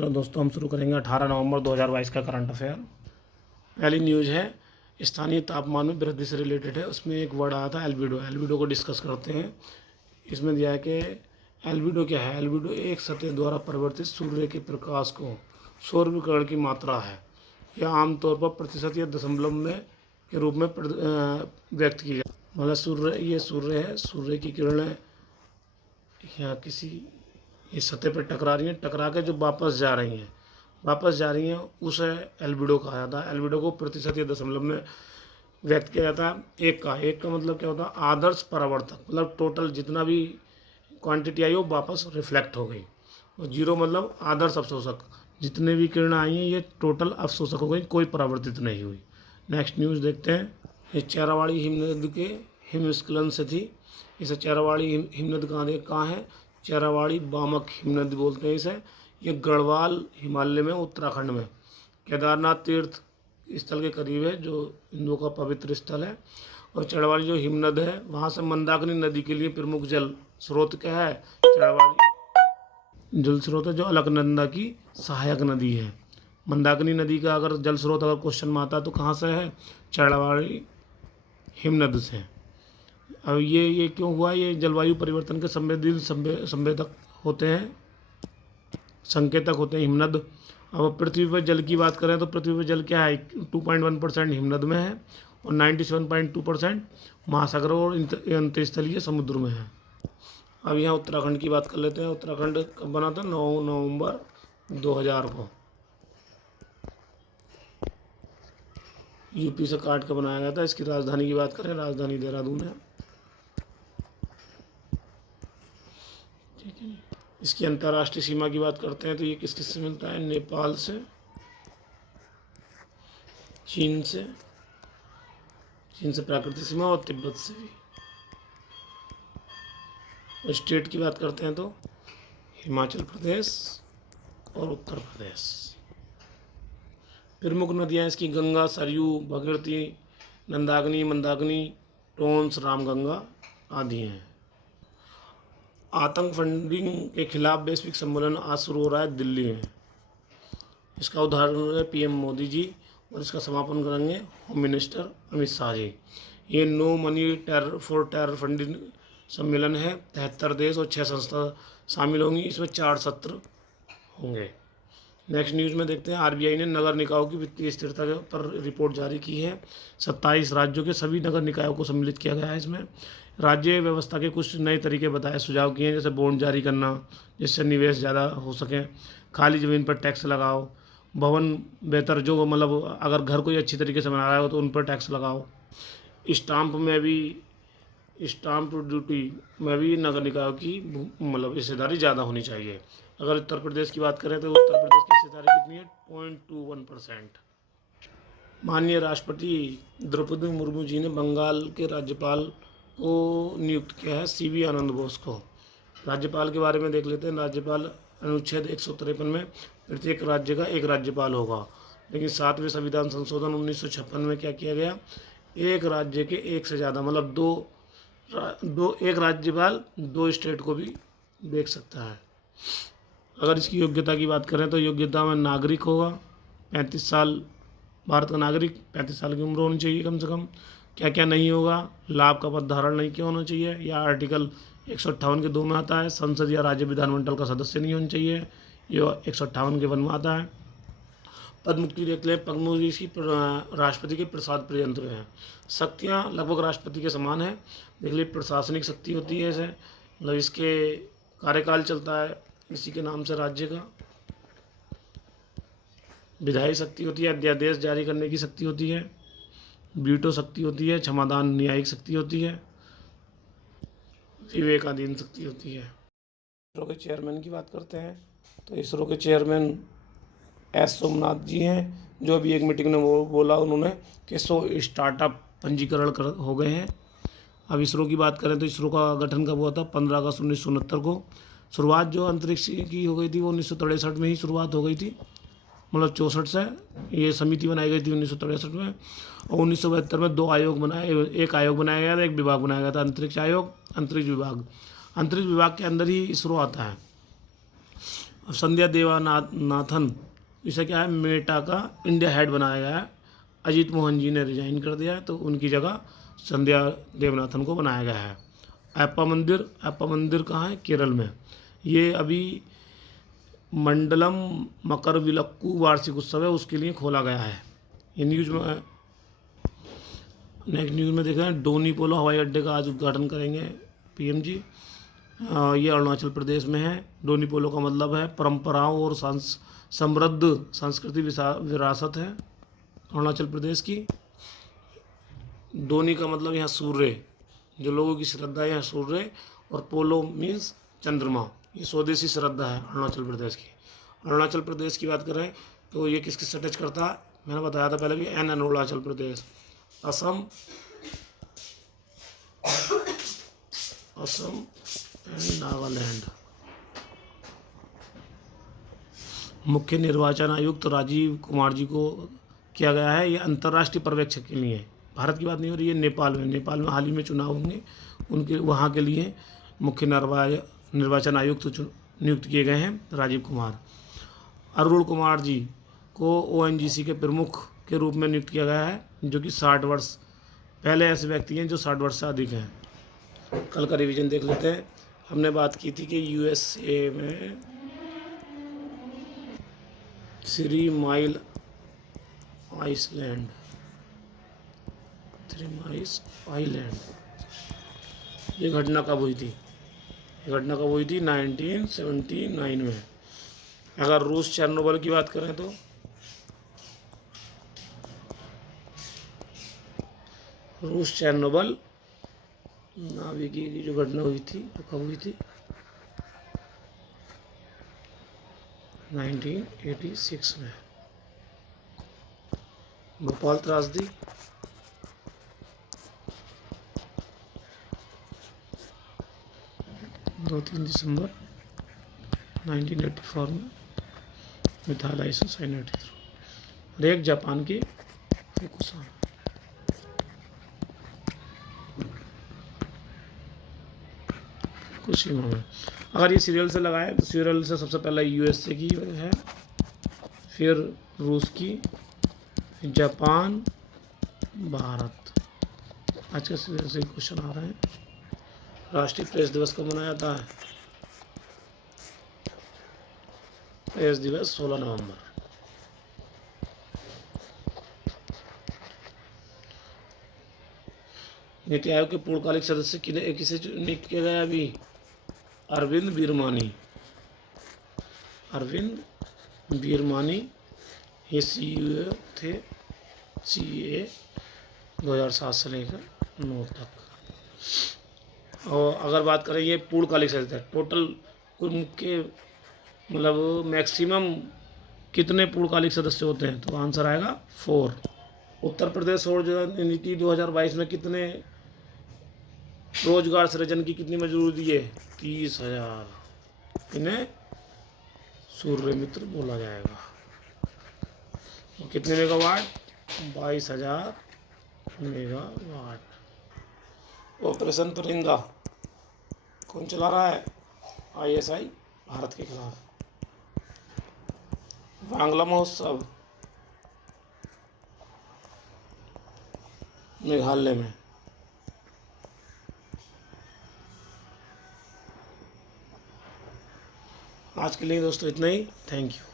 तो दोस्तों हम शुरू करेंगे 18 नवंबर 2022 का करंट अफेयर। पहली न्यूज़ है स्थानीय तापमान में वृद्धि से रिलेटेड है। उसमें एक वर्ड आया था एल्बिडो। एल्बिडो को डिस्कस करते हैं। इसमें दिया है कि एल्बिडो क्या है। एल्बिडो एक सतह द्वारा परिवर्तित सूर्य के प्रकाश को सौर विकिरण की मात्रा है। यह आमतौर पर प्रतिशत या दशमलव में के रूप में व्यक्त की जाती है। मतलब सूर्य है, सूर्य की किरणें यहाँ किसी ये सतह पर टकरा रही हैं, टकरा के जो वापस जा रही हैं उसे एल्बिडो कहा जाता है। एल्बिडो को प्रतिशत या दशमलव में व्यक्त किया जाता है। एक का मतलब क्या होता है, आदर्श परावर्तक, मतलब टोटल जितना भी क्वांटिटी आई वो वापस रिफ्लेक्ट हो गई। और जीरो मतलब आदर्श अवशोषक, जितने भी किरण आई हैं ये टोटल अवशोषक हो गई, कोई परावर्तित नहीं हुई। नेक्स्ट न्यूज़ देखते हैं। ये चेरावाड़ी हिमनद के हिमस्खलन से थी। इसे चेरावाड़ी हिमनद कहाँ है, चेरावाड़ी बामक हिमनद बोलते हैं इसे। ये गढ़वाल हिमालय में उत्तराखंड में केदारनाथ तीर्थ स्थल के करीब है, जो हिंदुओं का पवित्र स्थल है। और चेरावाड़ी जो हिमनद है वहाँ से मंदाकिनी नदी के लिए प्रमुख जल स्रोत क्या है, चेरावाड़ी जल स्रोत है, जो अलकनंदा की सहायक नदी है। मंदाकिनी नदी का अगर जल स्रोत अगर क्वेश्चन में आता है तो कहाँ से है, चेरावाड़ी हिमनद से। अब ये क्यों हुआ, ये जलवायु परिवर्तन के संवेदक होते हैं, संकेतक होते हैं हिमनद। अब पृथ्वी पर जल की बात करें तो पृथ्वी पर जल क्या है, 2.1% हिमनद में है और 97.2% महासागर और अंतर्स्थलीय समुद्र में है। अब यहाँ उत्तराखंड की बात कर लेते हैं। उत्तराखंड कब बना था, 9 नवंबर 2000 को यूपी से काट कर बनाया गया था। इसकी राजधानी की बात करें, राजधानी देहरादून है। ठीक है। इसकी अंतर्राष्ट्रीय सीमा की बात करते हैं तो ये किस किस से मिलता है, नेपाल से, चीन से प्राकृतिक सीमा और तिब्बत से भी। और स्टेट की बात करते हैं तो हिमाचल प्रदेश और उत्तर प्रदेश। प्रमुख नदियाँ इसकी गंगा, सरयू, भगीरथी, नंदाग्नि, मंदाकिनी, टोंस, रामगंगा आदि हैं। आतंक फंडिंग के खिलाफ वैश्विक सम्मेलन आज शुरू हो रहा है दिल्ली में। इसका उदाहरण है पीएम मोदी जी और इसका समापन करेंगे होम मिनिस्टर अमित शाह जी। ये no money for terror funding सम्मेलन है। 73 देश और 6 संस्था शामिल होंगी। इसमें 4 सत्र होंगे। नेक्स्ट न्यूज़ में देखते हैं। आरबीआई ने नगर निकायों की वित्तीय स्थिरता पर रिपोर्ट जारी की है। 27 राज्यों के सभी नगर निकायों को सम्मिलित किया गया है। इसमें राज्य व्यवस्था के कुछ नए तरीके बताए, सुझाव किए हैं, जैसे बॉन्ड जारी करना जिससे निवेश ज़्यादा हो सके, खाली ज़मीन पर टैक्स लगाओ, भवन बेहतर, जो मतलब अगर घर कोई अच्छी तरीके से बना रहा हो तो उन पर टैक्स लगाओ। स्टाम्प ड्यूटी में भी नगर निकायों की मतलब हिस्सेदारी ज़्यादा होनी चाहिए। अगर उत्तर प्रदेश की बात करें तो उत्तर प्रदेश की हिस्सेदारी कितनी है, 0.21%। माननीय राष्ट्रपति द्रौपदी मुर्मू जी ने बंगाल के राज्यपाल को नियुक्त किया है, सीवी आनंद बोस को। राज्यपाल के बारे में देख लेते हैं। राज्यपाल अनुच्छेद 153 में प्रत्येक राज्य का एक राज्यपाल होगा, लेकिन 7वें संविधान संशोधन 1956 में क्या किया गया, एक राज्य के एक से ज़्यादा मतलब एक राज्यपाल 2 स्टेट को भी देख सकता है। अगर इसकी योग्यता की बात करें तो योग्यता में नागरिक होगा, 35 साल, भारत का नागरिक 35 साल की उम्र होनी चाहिए कम से कम। क्या क्या नहीं होगा, लाभ का पद धारण नहीं क्यों होना चाहिए, या आर्टिकल 158 के 2 में आता है, संसद या राज्य विधानमंडल का सदस्य नहीं होना चाहिए, ये 158 के 1 में आता है। पद मुक्ति देख लें। पद्म इसकी राष्ट्रपति के प्रसाद पर्यंत में है। शक्तियाँ लगभग राष्ट्रपति के समान है। देख लीजिए, प्रशासनिक शक्ति होती है इसे, मतलब इसके कार्यकाल चलता है इसी के नाम से राज्य का। विधायी शक्ति होती है, अध्यादेश जारी करने की शक्ति होती है, वीटो शक्ति होती है, क्षमादान न्यायिक शक्ति होती है, विवेकाधीन शक्ति होती है। इसरो के चेयरमैन की बात करते हैं तो इसरो के चेयरमैन एस सोमनाथ जी हैं, जो अभी एक मीटिंग में वो बोला उन्होंने कि 100 स्टार्टअप पंजीकरण हो गए हैं। अब इसरो की बात करें तो इसरो का गठन कब हुआ था, 15 अगस्त 1969 को। शुरुआत जो अंतरिक्ष की हो गई थी वो 1963 में ही शुरुआत हो गई थी, मतलब 64 से ये समिति बनाई गई थी 1963 में। और 1972 में 2 आयोग बनाए, एक आयोग बनाया गया था, एक विभाग बनाया गया था, अंतरिक्ष आयोग, अंतरिक्ष विभाग। अंतरिक्ष विभाग के अंदर ही इसरो आता है। अब संध्या देवानाथन, इसे क्या है, मेटा का इंडिया हेड बनाया गया है। अजीत मोहन जी ने रिजाइन कर दिया है, तो उनकी जगह संध्या देवनाथन को बनाया गया है। अप्पा मंदिर कहाँ है, केरल में। ये अभी मंडलम मकर विलक्कू वार्षिक उत्सव है, उसके लिए खोला गया है। ये न्यूज में, नेक्स्ट न्यूज़ में देख रहे हैं, डोनी पोलो हवाई अड्डे का आज उद्घाटन करेंगे पीएम जी। ये अरुणाचल प्रदेश में है। डोनी पोलो का मतलब है परंपराओं और समृद्ध सांस्कृतिक विरासत है अरुणाचल प्रदेश की। डोनी का मतलब यहाँ सूर्य, जो लोगों की श्रद्धा है यहाँ सूर्य, और पोलो मीन्स चंद्रमा। ये स्वदेशी श्रद्धा है अरुणाचल प्रदेश की। अरुणाचल प्रदेश की बात करें तो ये किस किस से टच करता है, मैंने बताया था पहले भी, अरुणाचल प्रदेश, असम एंड नागालैंड। मुख्य निर्वाचन आयुक्त राजीव कुमार जी को किया गया है, ये अंतर्राष्ट्रीय पर्यवेक्षक के लिए, भारत की बात नहीं हो रही है, नेपाल में हाल ही में चुनाव होंगे, उनके वहाँ के लिए मुख्य निर्वाचन आयुक्त नियुक्त किए गए हैं राजीव कुमार। अरुण कुमार जी को ओएनजीसी के प्रमुख के रूप में नियुक्त किया गया है, जो कि 60 वर्ष, पहले ऐसे व्यक्ति हैं जो 60 वर्ष से अधिक हैं। कल का रिवीजन देख लेते हैं। हमने बात की थी कि यूएसए में थ्री माइल आइलैंड, ये घटना कब हुई थी? ये घटना कब हुई थी? 1979 में। अगर रूस चेरनोबिल की बात करें तो रूस चेरनोबिल नाभिकी की जो घटना हुई थी वो कब हुई थी? 1986 में। भोपाल त्रासदी, दो 3 दिसंबर 1984 में मिथाइल आइसोसाइनेट के थ्रू। रेक जापान की फुकुशिमा। में अगर ये सीरियल से लगाए तो सीरियल से सबसे पहले यूएसए की है, फिर रूस की, फिर जापान, भारत। आज के सीरियल से क्वेश्चन आ रहे हैं। राष्ट्रीय प्रेस दिवस कब मनाया जाता है? प्रेस दिवस 16 नवंबर। नीति आयोग के पूर्णकालिक सदस्य किसे नियुक्त किया गया अभी? अरविंद वीरमानी। ये सीईओ थे, सीए 2007 से लेकर 9 तक। और अगर बात करें ये पूर्णकालिक सदस्य टोटल कुल के मतलब मैक्सिमम कितने पूर्णकालिक सदस्य होते हैं, तो आंसर आएगा 4। उत्तर प्रदेश रोजगार नीति 2022 में कितने रोजगार सृजन की कितनी मंजूरी दी है? 30,000। इन्हें सूर्य मित्र बोला जाएगा। और कितने मेगावाट? 22,000 मेगावाट। ऑपरेशन तिरंगा कौन चला रहा है? ISI भारत के खिलाफ। बांग्ला महोत्सव मेघालय में। आज के लिए दोस्तों इतना ही। Thank you.